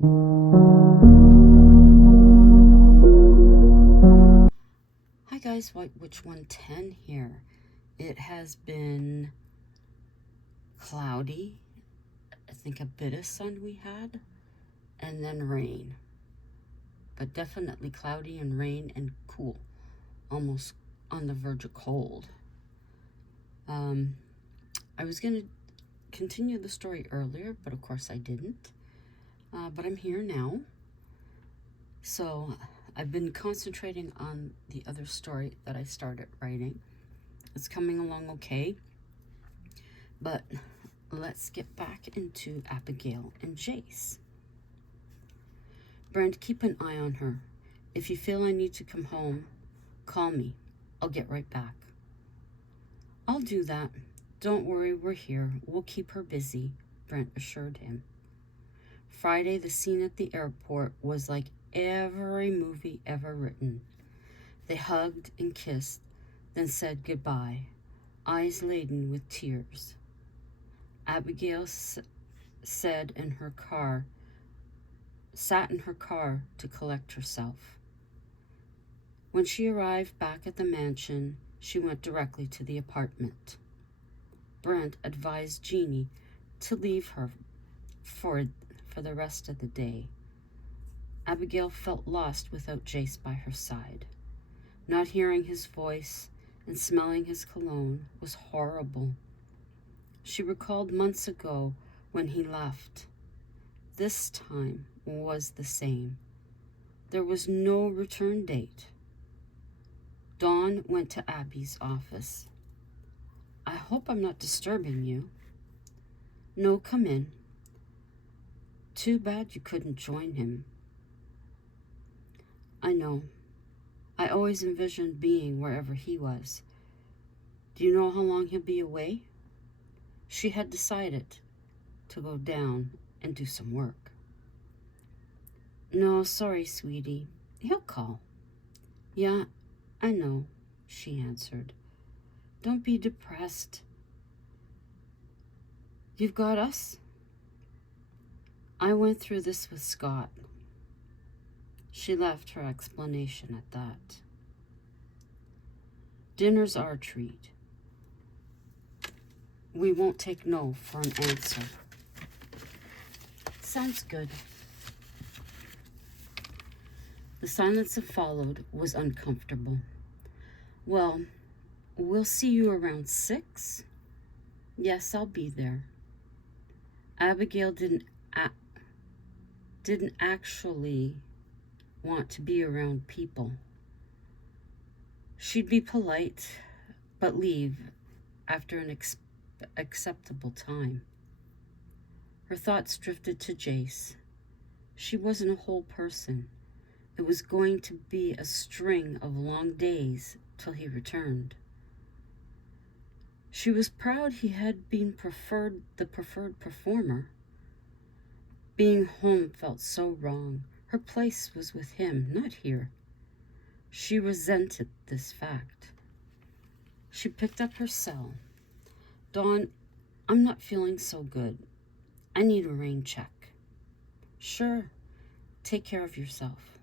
Hi guys, White Witch 110 here. It has been cloudy, I think a bit of sun we had, and then rain. But definitely cloudy and rain and cool, almost on the verge of cold. I was going to continue the story earlier, but of course I didn't. But I'm here now. So I've been concentrating on the other story that I started writing. It's coming along okay. But let's get back into Abigail and Jace. Brent, keep an eye on her. If you feel I need to come home, call me. I'll get right back. I'll do that. Don't worry, we're here. We'll keep her busy, Brent assured him. Friday, the scene at the airport was like every movie ever written. They hugged and kissed, then said goodbye, eyes laden with tears. Abigail sat in her car to collect herself. When she arrived back at the mansion, she went directly to the apartment. Brent advised Jeannie to leave her for the rest of the day. Abigail felt lost without Jace by her side. Not hearing his voice and smelling his cologne was horrible. She recalled months ago when he left. This time was the same. There was no return date. Dawn went to Abby's office. I hope I'm not disturbing you. No, come in. Too bad you couldn't join him. I know. I always envisioned being wherever he was. Do you know how long he'll be away? She had decided to go down and do some work. No, sorry, sweetie. He'll call. Yeah, I know, she answered. Don't be depressed. You've got us? I went through this with Scott. She left her explanation at that. Dinner's our treat. We won't take no for an answer. Sounds good. The silence that followed was uncomfortable. Well, we'll see you around 6? Yes, I'll be there. Abigail didn't actually want to be around people. She'd be polite, but leave after an acceptable time. Her thoughts drifted to Jace. She wasn't a whole person. It was going to be a string of long days till he returned. She was proud he had been the preferred performer. Being home felt so wrong. Her place was with him, not here. She resented this fact. She picked up her cell. Dawn, I'm not feeling so good. I need a rain check. Sure, take care of yourself.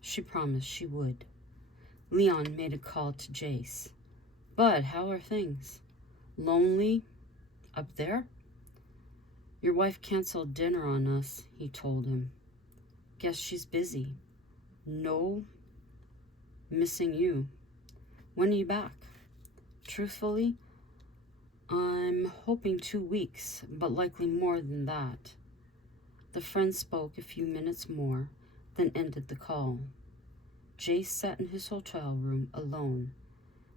She promised she would. Leon made a call to Jace. Bud, how are things? Lonely? Up there? Your wife canceled dinner on us, he told him. Guess she's busy. No, missing you. When are you back? Truthfully, I'm hoping 2 weeks, but likely more than that. The friend spoke a few minutes more, then ended the call. Jace sat in his hotel room alone.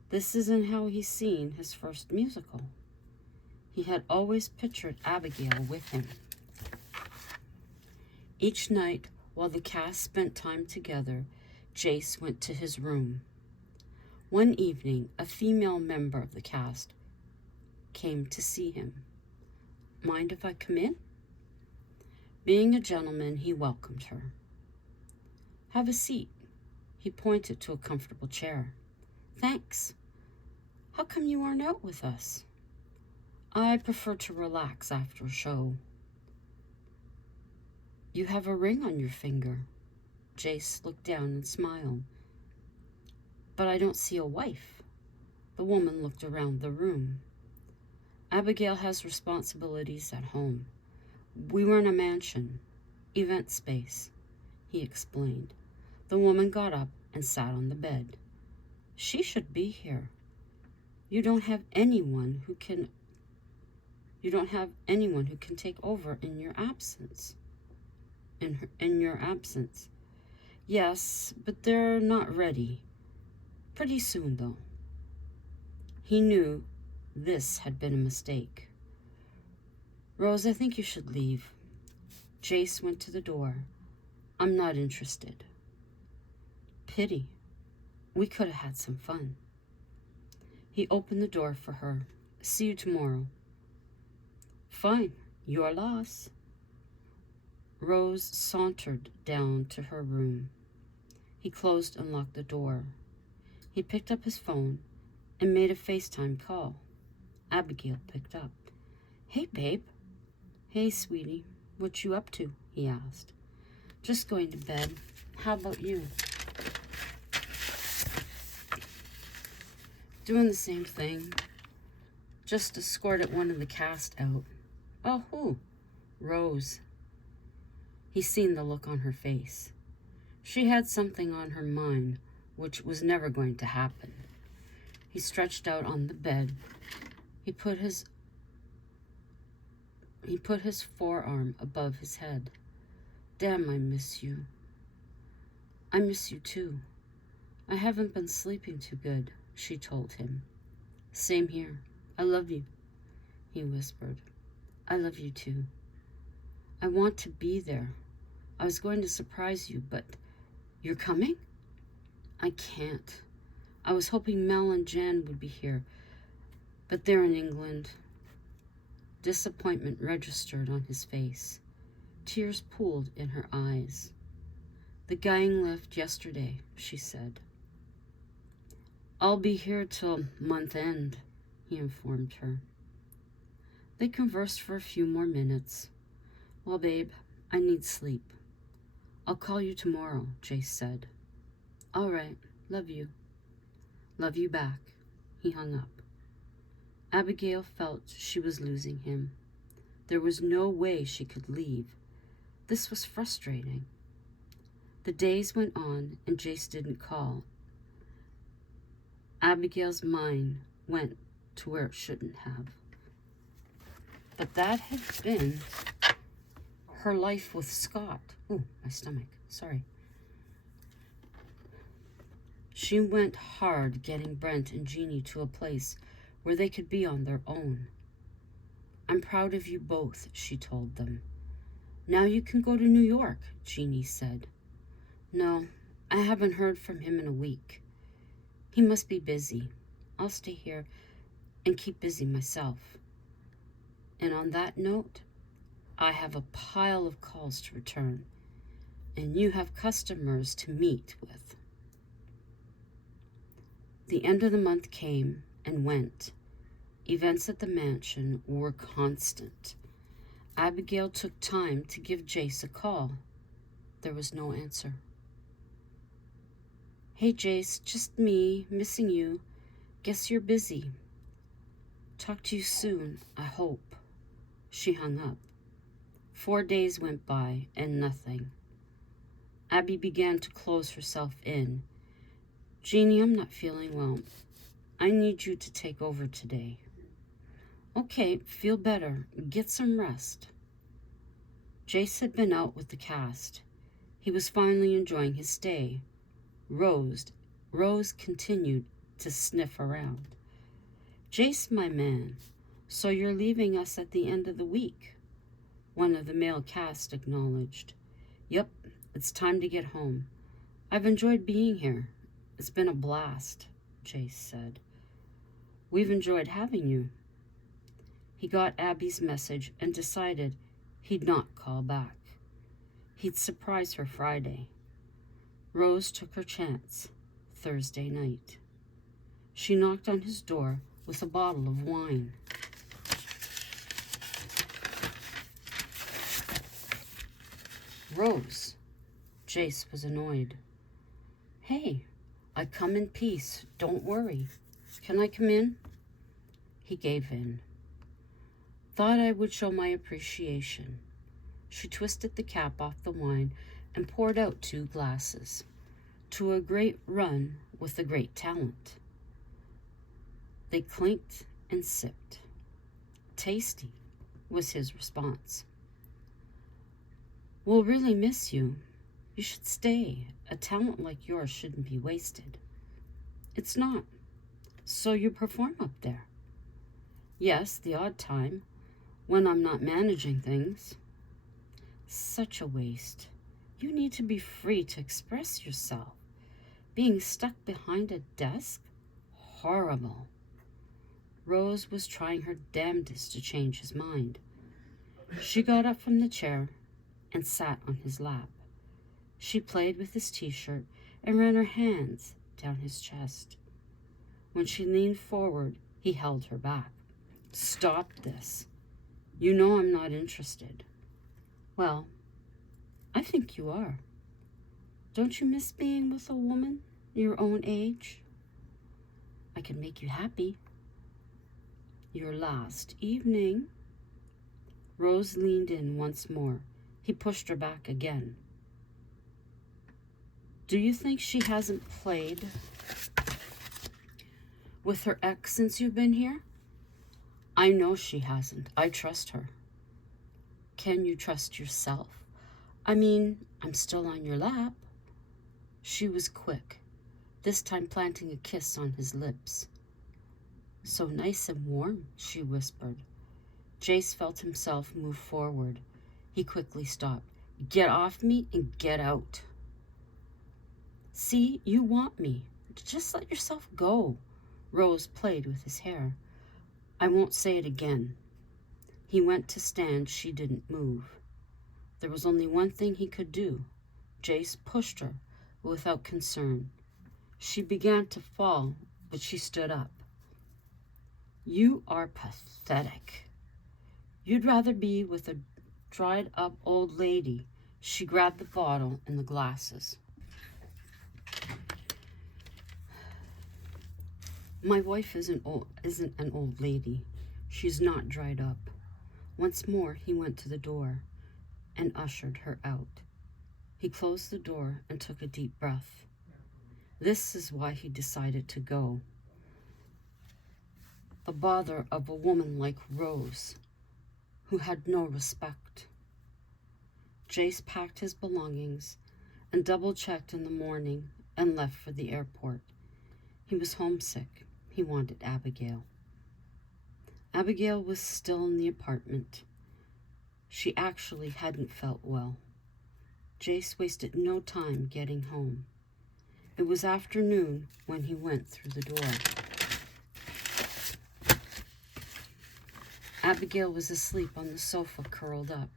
This isn't how he's seen his first musical. He had always pictured Abigail with him. Each night, while the cast spent time together, Jace went to his room. One evening, a female member of the cast came to see him. Mind if I come in? Being a gentleman, he welcomed her. Have a seat. He pointed to a comfortable chair. Thanks. How come you aren't out with us? I prefer to relax after a show. You have a ring on your finger. Jace looked down and smiled. But I don't see a wife. The woman looked around the room. Abigail has responsibilities at home. We were in a mansion, event space, he explained. The woman got up and sat on the bed. She should be here. You don't have anyone who can take over in your absence. In your absence. Yes, but they're not ready. Pretty soon, though. He knew this had been a mistake. Rose, I think you should leave. Jace went to the door. I'm not interested. Pity. We could have had some fun. He opened the door for her. See you tomorrow. Fine. Your loss. Rose sauntered down to her room. He closed and locked the door. He picked up his phone and made a FaceTime call. Abigail picked up. Hey, babe. Hey, sweetie. What you up to? He asked. Just going to bed. How about you? Doing the same thing. Just escorted one of the cast out. Oh, who? Rose. He seen the look on her face. She had something on her mind which was never going to happen. He stretched out on the bed. He put his forearm above his head. Damn, I miss you. I miss you too. I haven't been sleeping too good, she told him. Same here. I love you, he whispered. I love you too. I want to be there. I was going to surprise you, but you're coming? I can't. I was hoping Mel and Jan would be here, but they're in England. Disappointment registered on his face. Tears pooled in her eyes. The gang left yesterday, she said. I'll be here till month end, he informed her. They conversed for a few more minutes. Well, babe, I need sleep. I'll call you tomorrow, Jace said. All right, love you. Love you back. He hung up. Abigail felt she was losing him. There was no way she could leave. This was frustrating. The days went on and Jace didn't call. Abigail's mind went to where it shouldn't have. But that had been her life with Scott. Oh, my stomach. Sorry. She went hard getting Brent and Jeannie to a place where they could be on their own. I'm proud of you both, she told them. Now you can go to New York, Jeannie said. No, I haven't heard from him in a week. He must be busy. I'll stay here and keep busy myself. And on that note, I have a pile of calls to return, and you have customers to meet with. The end of the month came and went. Events at the mansion were constant. Abigail took time to give Jace a call. There was no answer. Hey, Jace, just me, missing you. Guess you're busy. Talk to you soon, I hope. She hung up. 4 days went by and nothing. Abby began to close herself in. Jeannie, I'm not feeling well. I need you to take over today. Okay, feel better. Get some rest. Jace had been out with the cast. He was finally enjoying his stay. Rose continued to sniff around. Jace, my man, so you're leaving us at the end of the week? One of the male cast acknowledged. Yep, it's time to get home. I've enjoyed being here. It's been a blast, Jace said. We've enjoyed having you. He got Abby's message and decided he'd not call back. He'd surprise her Friday. Rose took her chance Thursday night. She knocked on his door with a bottle of wine. Rose. Jace was annoyed. Hey, I come in peace. Don't worry. Can I come in? He gave in. Thought I would show my appreciation. She twisted the cap off the wine and poured out 2 glasses. To a great run with a great talent. They clinked and sipped. Tasty, was his response. We'll really miss you. You should stay. A talent like yours shouldn't be wasted. It's not. So you perform up there? Yes, the odd time, when I'm not managing things. Such a waste. You need to be free to express yourself. Being stuck behind a desk? Horrible. Rose was trying her damnedest to change his mind. She got up from the chair and sat on his lap. She played with his t-shirt and ran her hands down his chest. When she leaned forward, he held her back. Stop this. You know I'm not interested. Well, I think you are. Don't you miss being with a woman your own age? I can make you happy. Your last evening. Rose leaned in once more. He pushed her back again. Do you think she hasn't played with her ex since you've been here? I know she hasn't. I trust her. Can you trust yourself? I mean, I'm still on your lap. She was quick, this time planting a kiss on his lips. So nice and warm, she whispered. Jace felt himself move forward. He quickly stopped. Get off me and get out. See, you want me. Just let yourself go. Rose played with his hair. I won't say it again. He went to stand. She didn't move. There was only one thing he could do. Jace pushed her, but without concern. She began to fall, but she stood up. You are pathetic. You'd rather be with a dried-up old lady. She grabbed the bottle and the glasses. My wife isn't an old lady. She's not dried up. Once more, he went to the door and ushered her out. He closed the door and took a deep breath. This is why he decided to go. The bother of a woman like Rose, who had no respect. Jace packed his belongings and double-checked in the morning and left for the airport. He was homesick. He wanted Abigail. Abigail was still in the apartment. She actually hadn't felt well. Jace wasted no time getting home. It was afternoon when he went through the door. Abigail was asleep on the sofa, curled up.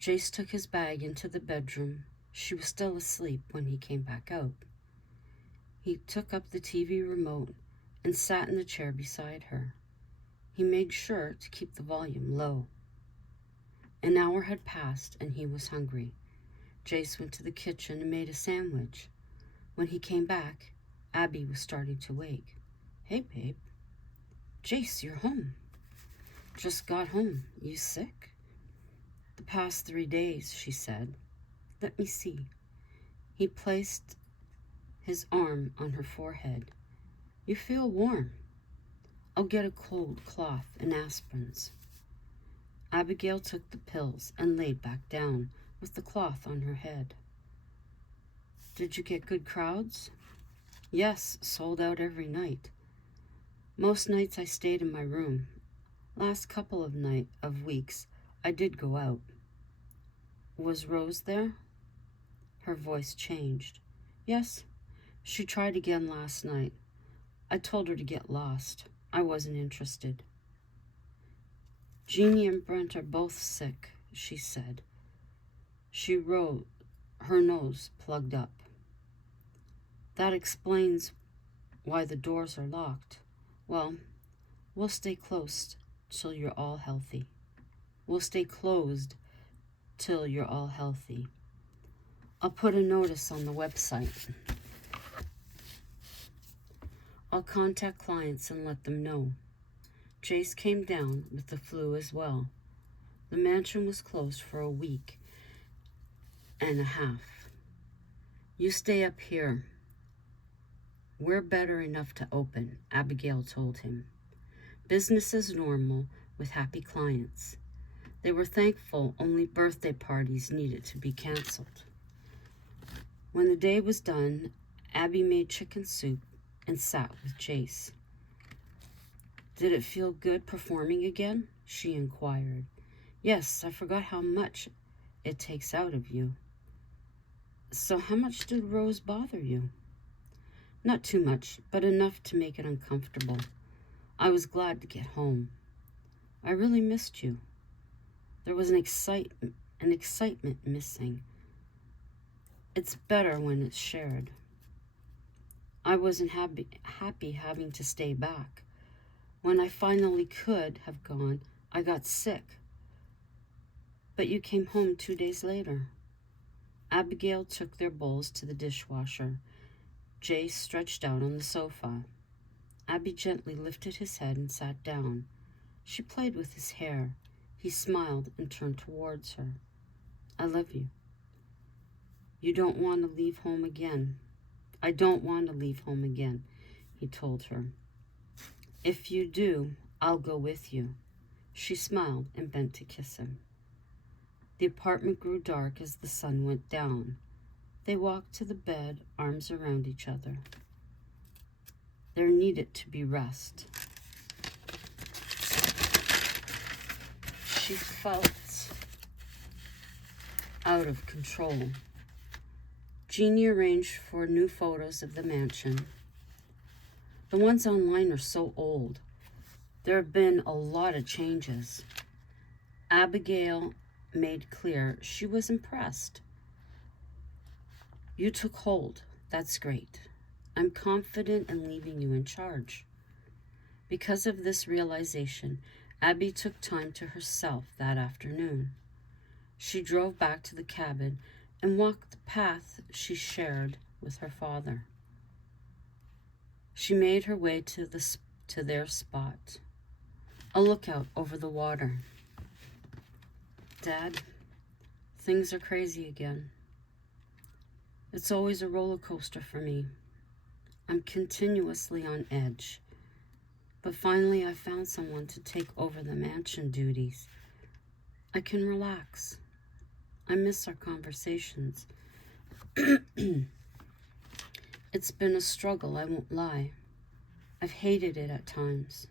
Jace took his bag into the bedroom. She was still asleep when he came back out. He took up the TV remote and sat in the chair beside her. He made sure to keep the volume low. An hour had passed and he was hungry. Jace went to the kitchen and made a sandwich. When he came back, Abby was starting to wake. Hey, babe. Jace, you're home. Just got home. You sick? The past 3 days, she said. Let me see. He placed his arm on her forehead. You feel warm. I'll get a cold cloth and aspirins. Abigail took the pills and laid back down with the cloth on her head. Did you get good crowds? Yes, sold out every night. Most nights I stayed in my room. Last couple of weeks, I did go out. Was Rose there? Her voice changed. Yes, she tried again last night. I told her to get lost. I wasn't interested. Jeannie and Brent are both sick, she said. She wrote, her nose plugged up. That explains why the doors are locked. Well, we'll stay close till you're all healthy. We'll stay closed till you're all healthy. I'll put a notice on the website. I'll contact clients and let them know. Jace came down with the flu as well. The mansion was closed for a week and a half. You stay up here. We're better enough to open, Abigail told him. Business as normal with happy clients. They were thankful only birthday parties needed to be canceled. When the day was done, Abby made chicken soup and sat with Jace. Did it feel good performing again? She inquired. Yes, I forgot how much it takes out of you. So how much did Rose bother you? Not too much, but enough to make it uncomfortable. I was glad to get home. I really missed you. There was an excitement missing. It's better when it's shared. I wasn't happy having to stay back. When I finally could have gone, I got sick. But you came home 2 days later. Abigail took their bowls to the dishwasher. Jace stretched out on the sofa. Abby gently lifted his head and sat down. She played with his hair. He smiled and turned towards her. I love you. You don't want to leave home again. I don't want to leave home again, he told her. If you do, I'll go with you. She smiled and bent to kiss him. The apartment grew dark as the sun went down. They walked to the bed, arms around each other. There needed to be rest. She felt out of control. Jeannie arranged for new photos of the mansion. The ones online are so old. There have been a lot of changes. Abigail made clear she was impressed. You took hold. That's great. I'm confident in leaving you in charge. Because of this realization, Abby took time to herself that afternoon. She drove back to the cabin and walked the path she shared with her father. She made her way to their spot, a lookout over the water. Dad, things are crazy again. It's always a roller coaster for me. I'm continuously on edge. But finally I found someone to take over the mansion duties. I can relax. I miss our conversations. It's been a struggle, I won't lie. I've hated it at times.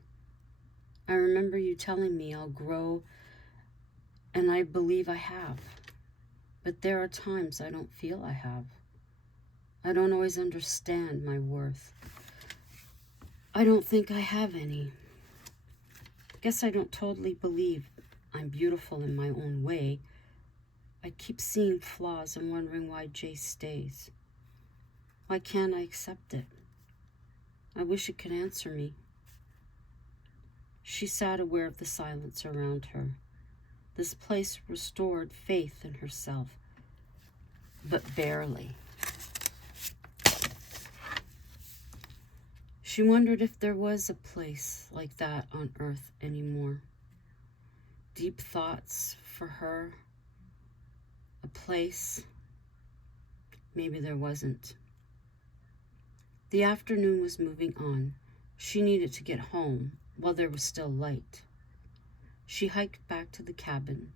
I remember you telling me I'll grow, and I believe I have. But there are times I don't feel I have. I don't always understand my worth. I don't think I have any. Guess I don't totally believe I'm beautiful in my own way. I keep seeing flaws and wondering why Jace stays. Why can't I accept it? I wish it could answer me. She sat aware of the silence around her. This place restored faith in herself, but barely. She wondered if there was a place like that on Earth anymore. Deep thoughts for her. A place. Maybe there wasn't. The afternoon was moving on. She needed to get home while there was still light. She hiked back to the cabin.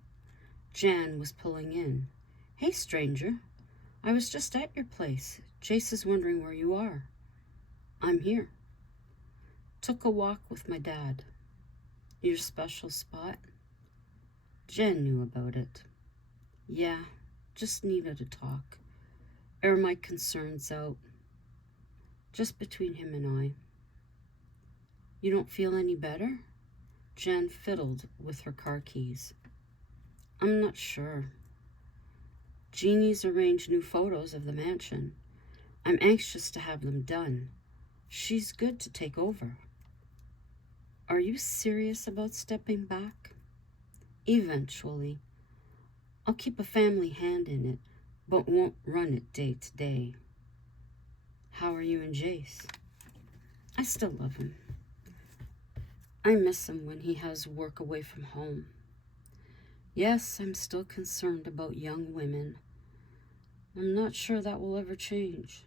Jan was pulling in. Hey, stranger. I was just at your place. Jace is wondering where you are. I'm here. Took a walk with my dad. Your special spot? Jen knew about it. Yeah, just needed to talk. Air my concerns out. Just between him and I. You don't feel any better? Jen fiddled with her car keys. I'm not sure. Jeannie's arranged new photos of the mansion. I'm anxious to have them done. She's good to take over. Are you serious about stepping back? Eventually. I'll keep a family hand in it, but won't run it day to day. How are you and Jace? I still love him. I miss him when he has work away from home. Yes, I'm still concerned about young women. I'm not sure that will ever change.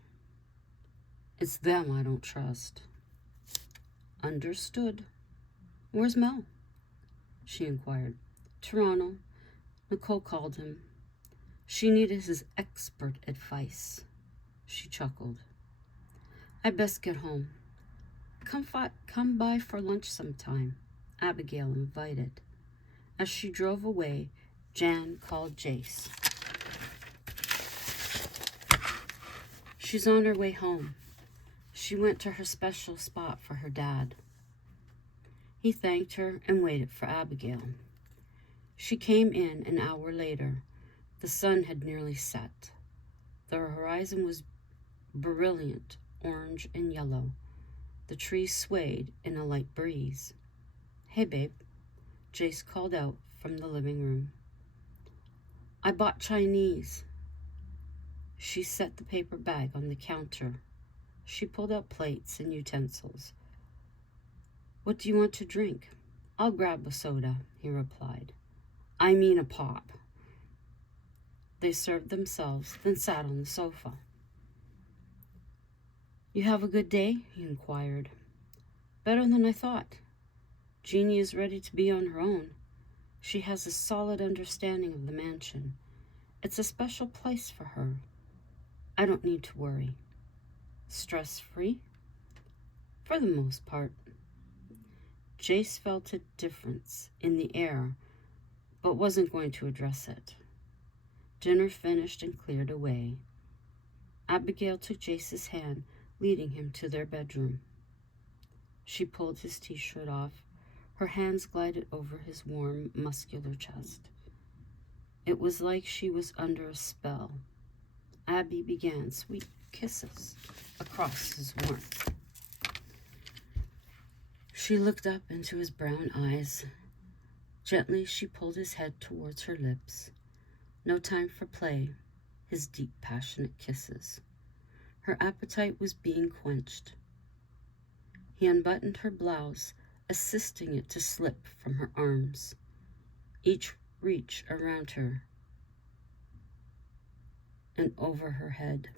It's them I don't trust. Understood. Where's Mel? She inquired. Toronto. Nicole called him. She needed his expert advice. She chuckled. I best get home. Come by for lunch sometime, Abigail invited. As she drove away, Jan called Jace. She's on her way home. She went to her special spot for her dad. He thanked her and waited for Abigail. She came in an hour later. The sun had nearly set. The horizon was brilliant, orange and yellow. The trees swayed in a light breeze. Hey, babe, Jace called out from the living room. I bought Chinese. She set the paper bag on the counter. She pulled out plates and utensils. What do you want to drink? I'll grab a soda, he replied. I mean a pop. They served themselves, then sat on the sofa. You have a good day? He inquired. Better than I thought. Jeannie is ready to be on her own. She has a solid understanding of the mansion. It's a special place for her. I don't need to worry. Stress-free? For the most part. Jace felt a difference in the air, but wasn't going to address it. Dinner finished and cleared away. Abigail took Jace's hand, leading him to their bedroom. She pulled his t-shirt off. Her hands glided over his warm, muscular chest. It was like she was under a spell. Abby began sweet kisses across his warmth. She looked up into his brown eyes. Gently, she pulled his head towards her lips. No time for play, his deep, passionate kisses. Her appetite was being quenched. He unbuttoned her blouse, assisting it to slip from her arms. Each reach around her and over her head.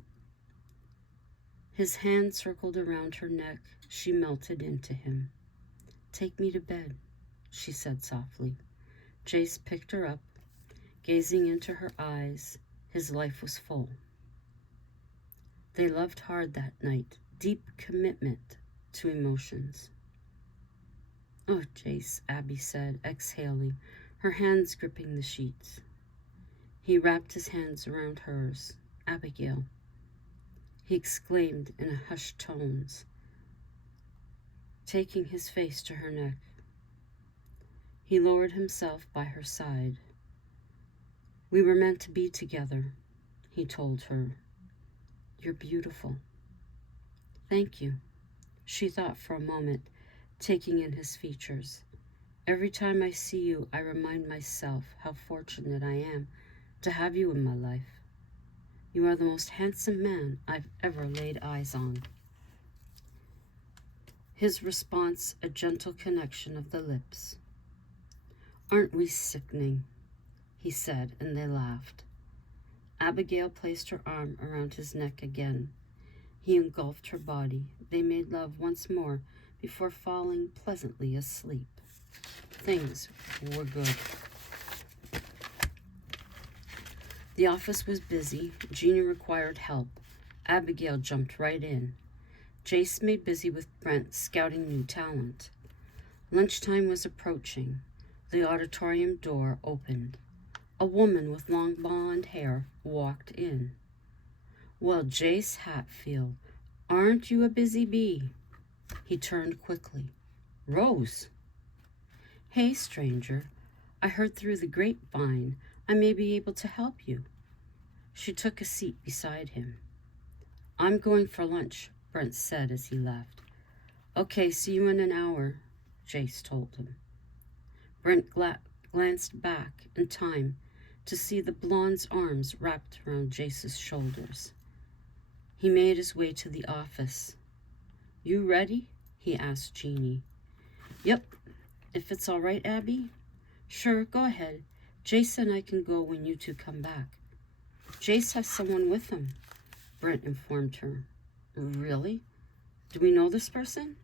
His hand circled around her neck. She melted into him. Take me to bed, she said softly. Jace picked her up, gazing into her eyes. His life was full. They loved hard that night, deep commitment to emotions. Oh, Jace, Abby said, exhaling, her hands gripping the sheets. He wrapped his hands around hers. Abigail, he exclaimed in hushed tones, taking his face to her neck. He lowered himself by her side. We were meant to be together, he told her. You're beautiful. Thank you. She thought for a moment, taking in his features. Every time I see you, I remind myself how fortunate I am to have you in my life. You are the most handsome man I've ever laid eyes on. His response, a gentle connection of the lips. Aren't we sickening? He said, and they laughed. Abigail placed her arm around his neck again. He engulfed her body. They made love once more before falling pleasantly asleep. Things were good. The office was busy. Jeannie required help. Abigail jumped right in. Jace made busy with Brent scouting new talent. Lunchtime was approaching. The auditorium door opened. A woman with long blonde hair walked in. Well, Jace Hatfield, aren't you a busy bee? He turned quickly. Rose. Hey, stranger. I heard through the grapevine I may be able to help you. She took a seat beside him. I'm going for lunch, Brent said as he left. Okay, see you in an hour, Jace told him. Brent glanced back, and time to see the blonde's arms wrapped around Jace's shoulders. He made his way to the office. "You ready?" he asked Jeannie. "Yep, if it's all right, Abby." "Sure, go ahead. Jace and I can go when you two come back." "Jace has someone with him," Brent informed her. "Really? Do we know this person?"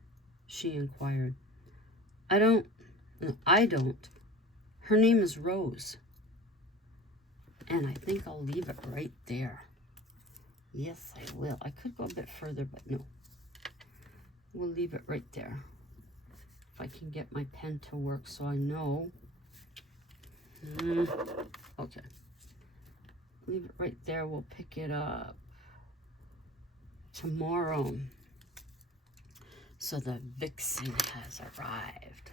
she inquired. I don't. Her name is Rose." And I think I'll leave it right there. Yes, I will. I could go a bit further, but no. We'll leave it right there. If I can get my pen to work so I know. Okay. Leave it right there. We'll pick it up tomorrow. So the vixen has arrived.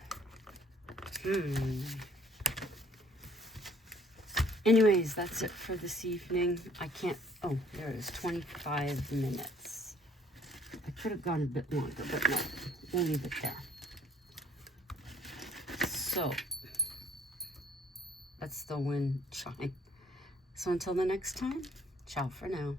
Anyways, that's it for this evening. I can't, oh, there it is, 25 minutes. I could have gone a bit longer, but no, we'll leave it there. So, that's the wind chime. So until the next time, ciao for now.